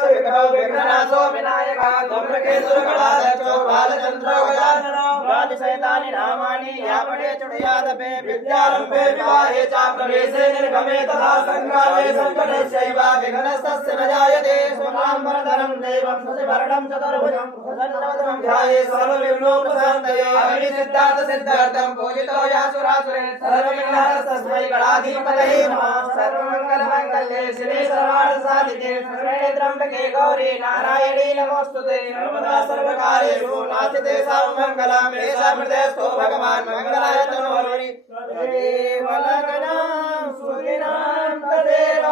सर्वस्य विघ्ननाशो विनायकः धूम्रकेतुर्गणाध्यक्षो बालचन्द्रो गजाननो राजशैतानि नामानि यापणे चुडयादपे विद्यारम्भे विवाहे च प्रवेशे निर्गमे तथा सङ्ग्रामे सङ्कटस्यैव विघ्नस्तस्य न जायते शुक्लाम्बरधरं देवं शशिवर्णं चतुर्भुजं प्रसन्नवदनं ध्यायेत् सर्वविघ्नोपशान्तये अग्निसिद्धार्थ सिद्धार्थं पूजितो यासुरासुरे सर्वविघ्नहरस्तस्मै गणाधिपतये नमः सर्वमङ्गलमाङ्गल्ये शिवे सर्वार्थसाधिके शरण्ये त्र्यम्बके गौरी नारायणी नमोस्तुते सर्वदा सर्वकार्येषु नास्ति सर्वमङ्गलं एषा हृदयस्थो भगवान् मङ्गलाय तनोहरि तदेव लग्नं सूर्यनां तदेव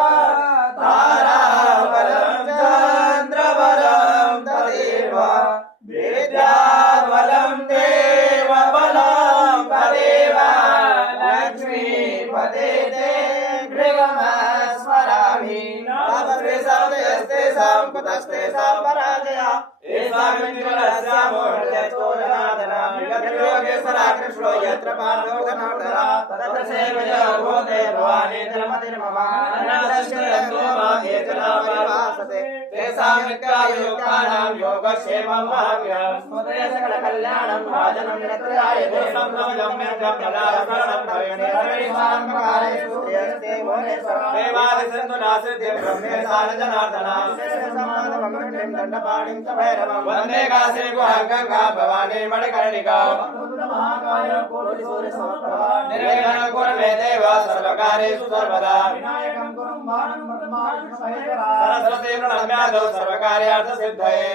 ताराबलं चन्द्रबलं तदेव विद्याबलं देवबलं तदेव लक्ष्मीपते ते गृहमस्मरामि नमस्ते सर्वस्तेषां कुतस्तेषां पराजया योगेश्वराकृष्णो यत्र पार्थो धनार्दरा तत्र सेवया भूते भवानी धर्मतिर्ममानन्दस्यवासते तेषां नित्यायुक्तानां योगक्षेमं भाव्यं स्मृते सकलकल्याणं भाजनं नेत्राय देशं समजम्यं जलासरणं देवादिसन्तु नासिद्धिं ब्रह्मेशान जनार्दना दण्डपाणिं च भैरवं वन्दे काशी गुहां गंगा भवानी मणिकर्णिका निर्विघ्नं कुरु मे देव सर्वकार्येषु सर्वदा विनायकं गुरुं बाणं ब्रह्माण्डं सरस्वती प्रणम्यादौ सर्वकार्यार्थसिद्धये